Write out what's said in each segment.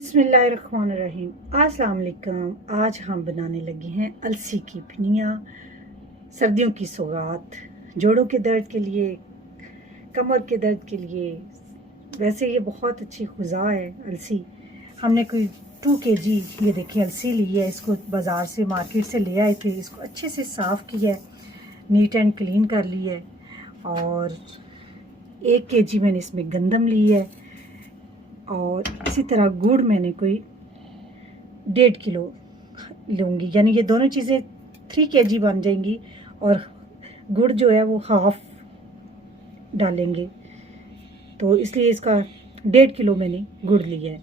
बिस्मिल्लाहिर्रहमानिर्रहीम। अस्सलाम वालेकुम। आज हम बनाने लगे हैं अलसी की फिनिया। सर्दियों की सौगात, जोड़ों के दर्द के लिए, कमर के दर्द के लिए। वैसे ये बहुत अच्छी खुजा है अलसी। हमने कोई 2 kg ये देखिए अलसी ली है। इसको बाज़ार से मार्केट से ले आए थे। इसको अच्छे से साफ़ किया है, नीट एंड क्लीन कर ली है। और 1 kg मैंने इसमें गंदम ली है। और इसी तरह गुड़ मैंने कोई 1.5 किलो लूँगी, यानी ये दोनों चीज़ें 3 kg बन जाएंगी। और गुड़ जो है वो हाफ डालेंगे, तो इसलिए इसका 1.5 किलो मैंने गुड़ लिया है।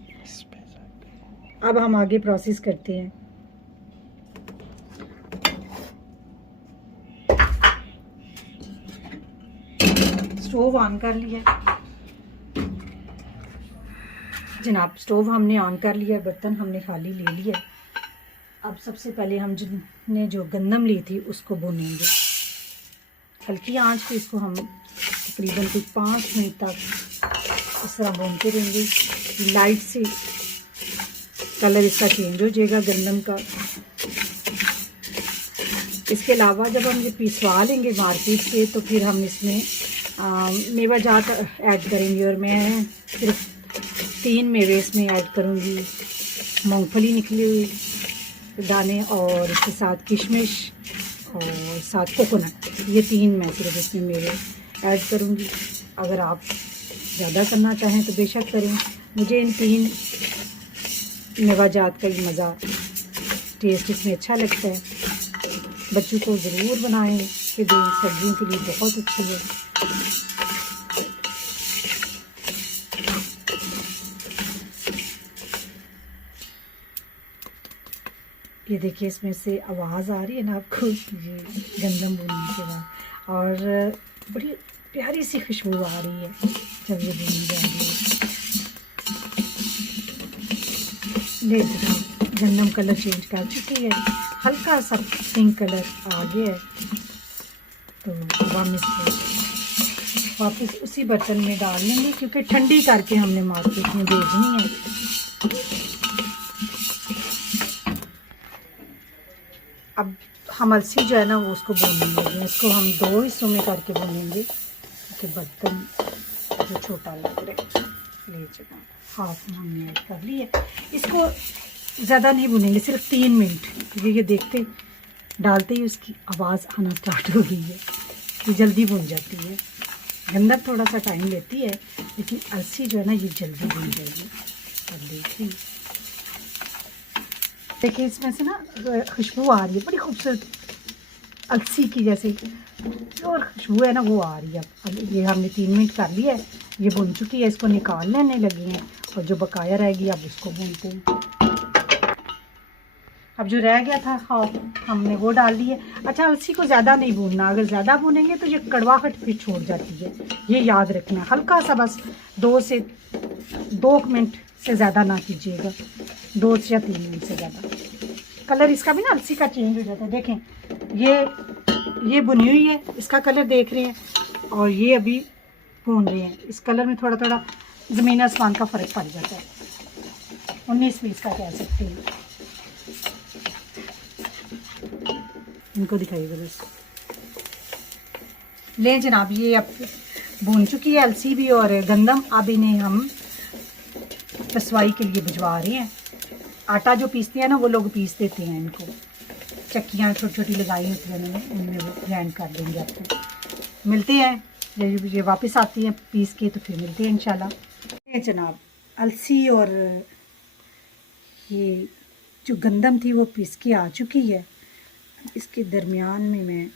अब हम आगे प्रोसेस करते हैं। स्टोव ऑन कर लिया जनाब, स्टोव हमने ऑन कर लिया, बर्तन हमने खाली ले लिया। अब सबसे पहले हम जिनने जो गंदम ली थी उसको भूनेंगे। हल्की आंच पे इसको हम तकरीबन कोई 5 मिनट तक इस तरह भूनते रहेंगे। लाइट से कलर इसका चेंज हो जाएगा गंदम का। इसके अलावा जब हम ये पिसवा लेंगे मार्केट से, तो फिर हम इसमें मेवा जात ऐड करेंगे। और मैं सिर्फ 3 मेवे इसमें ऐड करूँगी। मूंगफली निकले हुए दाने, और इसके साथ किशमिश और साथ कोकोनट। ये 3 मैं सिर्फ इसमें मेवे ऐड करूँगी। अगर आप ज़्यादा करना चाहें तो बेशक करें। मुझे इन 3 मेवाजात का ही मज़ा, टेस्ट इसमें अच्छा लगता है। बच्चों को ज़रूर बनाएं कि दें, सब्जियों के लिए बहुत अच्छी है। ये देखिए इसमें से आवाज़ आ रही है ना आपको, ये गंदम भूनने के बाद। और बड़ी प्यारी सी खुशबू आ रही है जब ये भूनी जा रही है। ले जनाब, गंदम कलर चेंज कर चुकी है, हल्का सा पिंक कलर आ गया है। तो अब हम इसको वापस उसी बर्तन में डाल लेंगे, क्योंकि ठंडी करके हमने मार्केट में भेजनी है। अब हम अलसी जो है ना वो उसको भूनेंगे। इसको हम 2 हिस्सों में करके भूनेंगे, क्योंकि बर्तन जो छोटा लग रहा है। ले चला, हाफ हमने ऐड कर लिया। इसको ज़्यादा नहीं भूनेंगे, सिर्फ 3 मिनट, क्योंकि ये देखते डालते ही उसकी आवाज़ आना स्टार्ट हो गई है। ये जल्दी भून जाती है। गंदम थोड़ा सा टाइम लेती है, लेकिन अलसी जो है ना ये जल्दी भून जाएगी। अब देखिए, देखिए इसमें से ना खुशबू आ रही है, बड़ी खूबसूरत अलसी की जैसे और खुशबू है ना वो आ रही है। अब ये हमने 3 मिनट कर लिया है, ये भुन चुकी है। इसको निकाल लेने लगे हैं, और जो बकाया रहेगी अब उसको भूनते हैं। अब जो रह गया था हाफ हमने वो डाल दिए। अच्छा, अलसी को ज़्यादा नहीं भूनना, अगर ज़्यादा भूनेंगे तो ये कड़वाहट फिर छोड़ जाती है, ये याद रखना। हल्का सा बस 2 मिनट से ज़्यादा ना कीजिएगा, 2 या 3 मिनट से ज़्यादा। कलर इसका भी ना अलसी का चेंज हो जाता है। देखें ये बुनी हुई है, इसका कलर देख रहे हैं, और ये अभी भून रहे हैं। इस कलर में थोड़ा थोड़ा ज़मीन आसमान का फ़र्क पड़ जाता है, 19-20 का कह सकते हैं। इनको दिखाइएगा बस। ले जनाब, ये अब भून चुकी है अलसी भी और गंदम। अब इन्हें हम पिसवाई के लिए भिजवा रहे हैं। आटा जो पीसते हैं ना वो लोग पीस देते हैं, इनको चक्कियाँ छोटी छोटी लगाई होती हैं उन्होंने, उनमें वो ग्राइंड कर देंगे आपको। मिलते हैं जब ये वापस आती हैं पीस के, तो फिर मिलते हैं इंशाल्लाह। ये जनाब अलसी और ये जो गंदम थी वो पीस के आ चुकी है। इसके दरमियान में मैं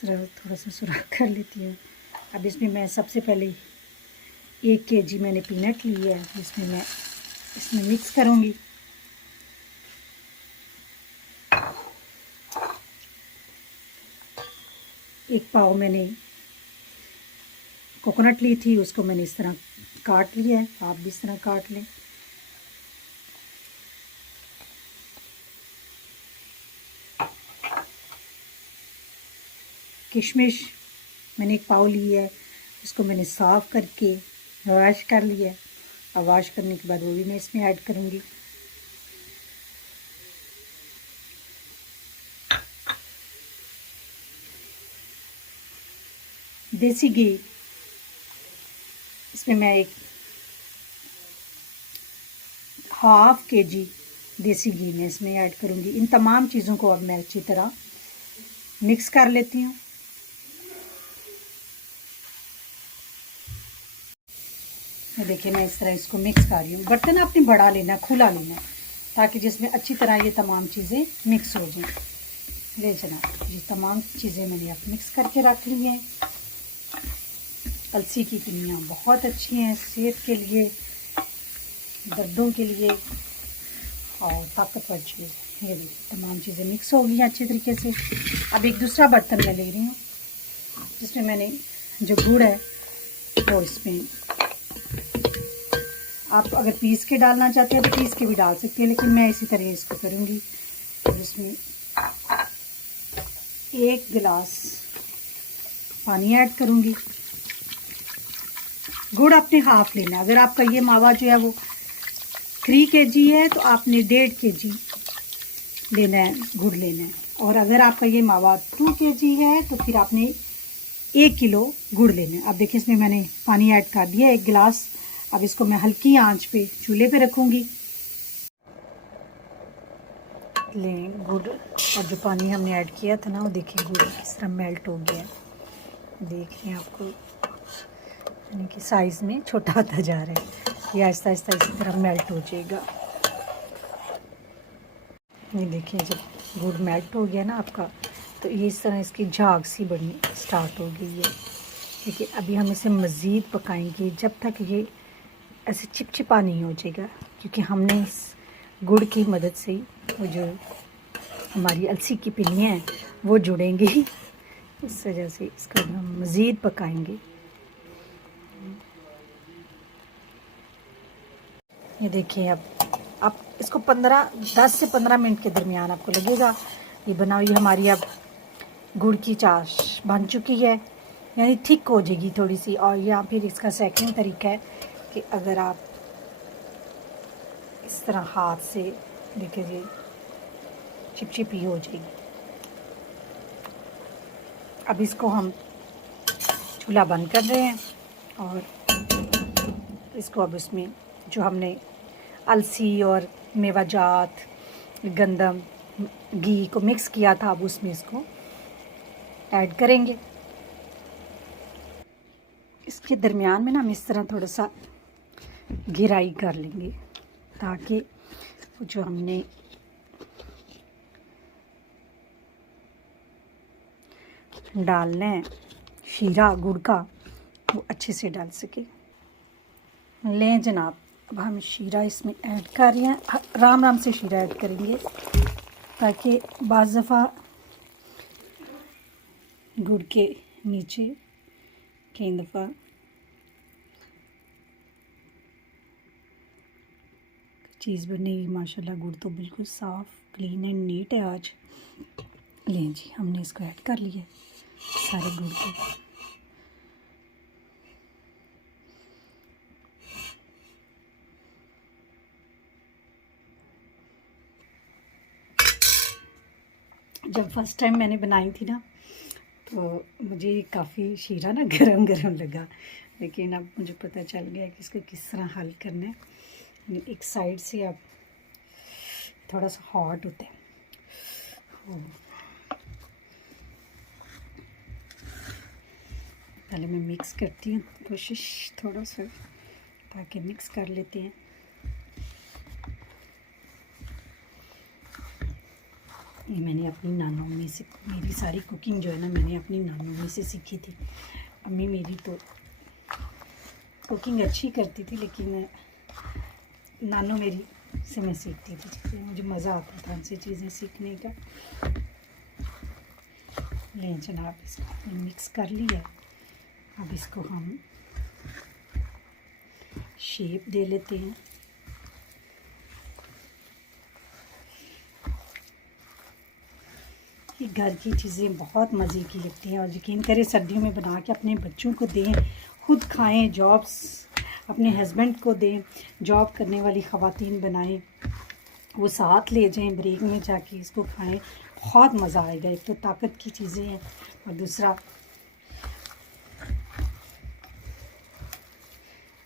थोड़ा सा सुराख कर लेती हूँ। अब इसमें मैं सबसे पहले 1 kg मैंने पीनट ली है, जिसमें मैं इसमें मिक्स करूँगी। एक पाव मैंने कोकोनट ली थी, उसको मैंने इस तरह काट लिया है, आप भी इस तरह काट लें। किशमिश मैंने 1 पाव ली है, इसको मैंने साफ़ करके वॉश कर लिया है। अब वॉश करने के बाद वो भी मैं इसमें ऐड करूँगी। देसी घी, इसमें मैं एक 1/2 kg देसी घी में इसमें ऐड करूँगी। इन तमाम चीज़ों को अब मैं अच्छी तरह मिक्स कर लेती हूँ। देखिए मैं इस तरह इसको मिक्स कर रही हूँ। बर्तन आपने बड़ा लेना, खुला लेना, ताकि जिसमें अच्छी तरह ये तमाम चीज़ें मिक्स हो जाएं। ले जनाब, ये तमाम चीज़ें मैंने अब मिक्स करके रख ली हैं। अलसी की पिन्नियाँ बहुत अच्छी हैं सेहत के लिए, दर्दों के लिए और ताकतवर चीज़। ये देखिए तमाम चीज़ें मिक्स हो गई हैं अच्छे तरीके से। अब एक दूसरा बर्तन मैं ले रही हूँ, जिसमें मैंने जो गुड़ है वो इसमें, आप अगर पीस के डालना चाहते हैं तो पीस के भी डाल सकते हैं, लेकिन मैं इसी तरह इसको करूँगी। इसमें 1 गिलास पानी ऐड करूँगी। गुड़ आपने हाफ लेना है। अगर आपका ये मावा जो है वो 3 kg है तो आपने 1.5 kg लेना है, गुड़ लेना है। और अगर आपका ये मावा 2 kg है तो फिर आपने 1 किलो गुड़ लेना है। अब देखिए इसमें मैंने पानी ऐड कर दिया 1 गिलास। अब इसको मैं हल्की आंच पे चूल्हे पे रखूँगी। लें गुड़ और जो पानी हमने ऐड किया था ना, वो देखिए गुड़ किस तरह मेल्ट हो गया है। देख रहे हैं आपको, यानी कि साइज़ में छोटा होता जा रहा है। ये आहिस्ता आहिस्ता इसी तरह मेल्ट हो जाएगा। ये देखिए जब गुड़ मेल्ट हो गया ना आपका, तो ये इस तरह इसकी झाग सी बननी स्टार्ट हो गई है। देखिए अभी हम इसे मज़ीद पकाएंगे जब तक ये ऐसे चिपचिपा नहीं हो जाएगा, क्योंकि हमने इस गुड़ की मदद से वो जो हमारी अलसी की पिन्नियाँ हैं वो जुड़ेंगी। इस वजह से इसको हम मज़ीद पकाएंगे। ये देखिए अब इसको 10 से 15 मिनट के दरमियान आपको लगेगा ये बना हुई हमारी अब गुड़ की चाश बन चुकी है, यानी थिक हो जाएगी थोड़ी सी। और या फिर इसका सेकंड तरीका है कि अगर आप इस तरह हाथ से देखिए चिपचिपी हो जाएगी। अब इसको हम चूल्हा बंद कर रहे हैं और इसको अब इसमें जो हमने अलसी और मेवाजात, गंदम, घी को मिक्स किया था, अब उसमें इसको ऐड करेंगे। इसके दरमियान में ना हम इस तरह थोड़ा सा घिराई कर लेंगे, ताकि जो हमने डालना है शीरा गुड़ का, वो अच्छे से डाल सके। लें जनाब, अब हम शीरा इसमें ऐड कर रहे हैं। आराम आराम से शीरा ऐड करेंगे, ताकि बाज़ दफ़ा गुड़ के नीचे कई दफ़ा चीज़ बनेगी। माशाल्लाह गुड़ तो बिल्कुल साफ़, क्लीन एंड नीट है आज। लें जी, हमने इसको ऐड कर लिया सारे गुड़ को। जब फर्स्ट टाइम मैंने बनाई थी ना, तो मुझे काफ़ी शीरा ना गरम गरम लगा, लेकिन अब मुझे पता चल गया कि इसको किस तरह हल करना है। एक साइड से अब थोड़ा सा हॉट होता है। पहले मैं मिक्स करती हूँ, कोशिश थोड़ा सा, ताकि मिक्स कर लेते हैं। ये मैंने अपनी नानों में से, मेरी सारी कुकिंग जो है ना मैंने अपनी नानों में से सीखी थी। अम्मी मेरी तो कुकिंग अच्छी करती थी, लेकिन नानों मेरी से मैं सीखती थी। मुझे मज़ा आता था उनसे चीज़ें सीखने का। लें जनाब, इसको मिक्स कर लिया। अब इसको हम शेप दे लेते हैं। ये घर की चीज़ें बहुत मज़े की लगती हैं, और यकीन करें सर्दियों में बना के अपने बच्चों को दें, खुद खाएं। जॉब्स अपने हस्बैंड को दें, जॉब करने वाली ख़वातीन बनाएं, वो साथ ले जाएं, ब्रेक में जाके इसको खाएं, बहुत मज़ा आएगा। एक तो ताकत की चीज़ें हैं और दूसरा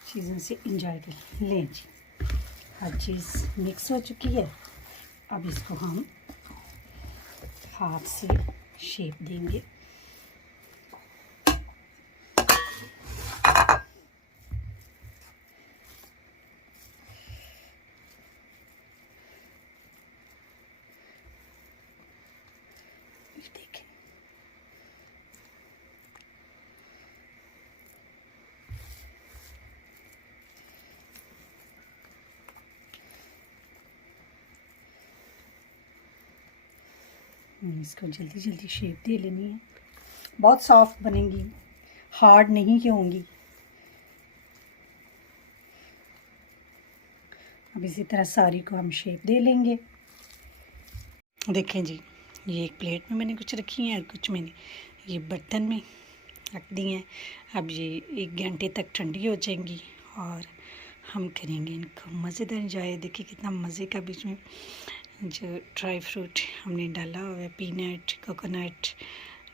चीज़ों से इंजॉय कर लें जी। हर चीज़ मिक्स हो चुकी है, अब इसको हम हाथ से शेप देंगे। देखें, इसको जल्दी जल्दी शेप दे लेनी है। बहुत सॉफ्ट बनेंगी, हार्ड नहीं की होंगी। अब इसी तरह सारी को हम शेप दे लेंगे। देखें जी, ये एक प्लेट में मैंने कुछ रखी हैं और कुछ मैंने ये बर्तन में रख दी हैं। अब ये 1 घंटे तक ठंडी हो जाएंगी और हम करेंगे इनको मज़ेदार इंजॉय। देखिए कितना मज़े का बीच में जो ड्राई फ्रूट हमने डाला हुआ है, पीनट, कोकोनट,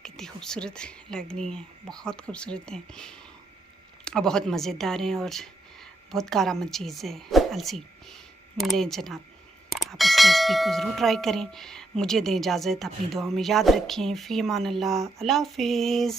कितनी खूबसूरत लग रही हैं, बहुत खूबसूरत हैं और बहुत मज़ेदार हैं और बहुत कारआमद चीज़ है अलसी। लें जनाब, आप इस रेसिपी को ज़रूर ट्राई करें। मुझे दें इजाज़त, अपनी दुआओं में याद रखें। फ़ी अमान अल्लाह, अल्लाह हाफ़िज़।